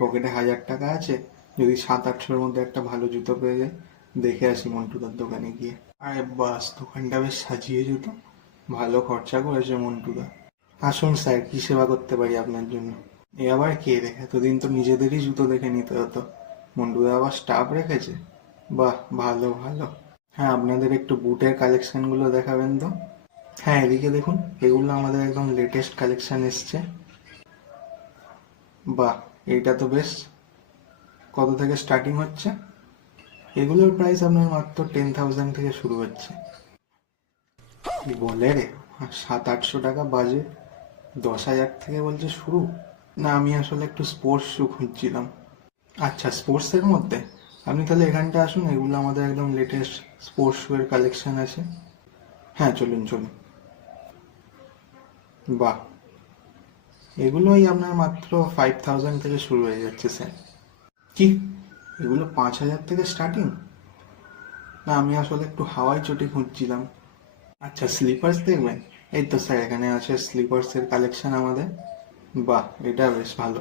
পকেটে 1000 টাকা আছে, যদি 700-800-র মধ্যে একটা ভালো জুতো পেয়ে যায়, দেখে আসি মন্টুদার দোকানে গিয়ে। আরে বাস, দোকানটা বেশ সাজিয়ে জুতো, ভালো খরচা করেছে মন্টুদা। আসুন স্যার, কি সেবা করতে পারি আপনার জন্য? এ আবার কে রে? এতদিন তো নিজেদেরই জুতো দেখে নিতে হতো, মন্টুদা আবার স্টাফ রেখেছে। বাহ, ভালো ভালো। হ্যাঁ, আপনাদের একটু বুটের কালেকশনগুলো দেখাবেন তো। হ্যাঁ, এদিকে দেখুন, এগুলো আমাদের একদম লেটেস্ট কালেকশন এসছে। বাহ, এইটা তো বেশ। কত থেকে স্টার্টিং হচ্ছে? এগুলোর প্রাইস আপনার মাত্র 10,000 থেকে শুরু হচ্ছে। কি বলে রে? 700-800 টাকা বাজেট, 10,000 থেকে বলছে শুরু? না, আমি আসলে একটু স্পোর্টস শু খুঁজছিলাম। আচ্ছা, স্পোর্টসের মধ্যে আপনি তাহলে এখানটা আসুন, এগুলো আমাদের একদম লেটেস্ট স্পোর্টস শু এর কালেকশন আছে। হ্যাঁ, চলুন চলুন। বাহ, এগুলোই আপনার মাত্র 5,000 থেকে শুরু হয়ে যাচ্ছে স্যার। কি, এগুলো 5,000 থেকে স্টার্টিং? না, আমি আসলে একটু হাওয়াই চটি খুঁজছিলাম। আচ্ছা, স্লিপার্স দেখবেন? এই তো স্যার, এখানে আছে স্লিপার্সের কালেকশন আমাদের। বাহ, এটা বেশ ভালো।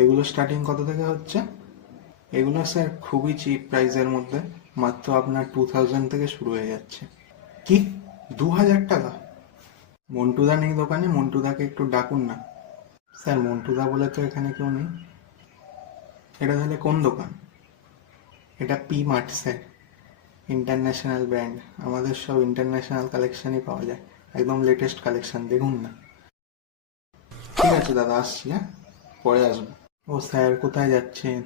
এগুলো স্টার্টিং কত থেকে হচ্ছে? এগুলো স্যার খুবই চিপ প্রাইসের মধ্যে, মাত্র আপনার 2,000 থেকে শুরু হয়ে যাচ্ছে। কি, 2,000 টাকা? মন্টুদা নেই দোকানে? মন্টুদাকে একটু ডাকুন না। স্যার, মন্টুদা বলে তো এখানে কেউ নেই। এটা তাহলে কোন দোকান? এটা P mart sir, international brand. আমাদের সব ইন্টারন্যাশনাল কালেকশনই পাওয়া যায়, একদম লেটেস্ট কালেকশন, দেখুন না। ঠিক আছে দাদা, আসছি, হ্যাঁ, পরে আসবো। ও স্যার, কোথায় যাচ্ছেন?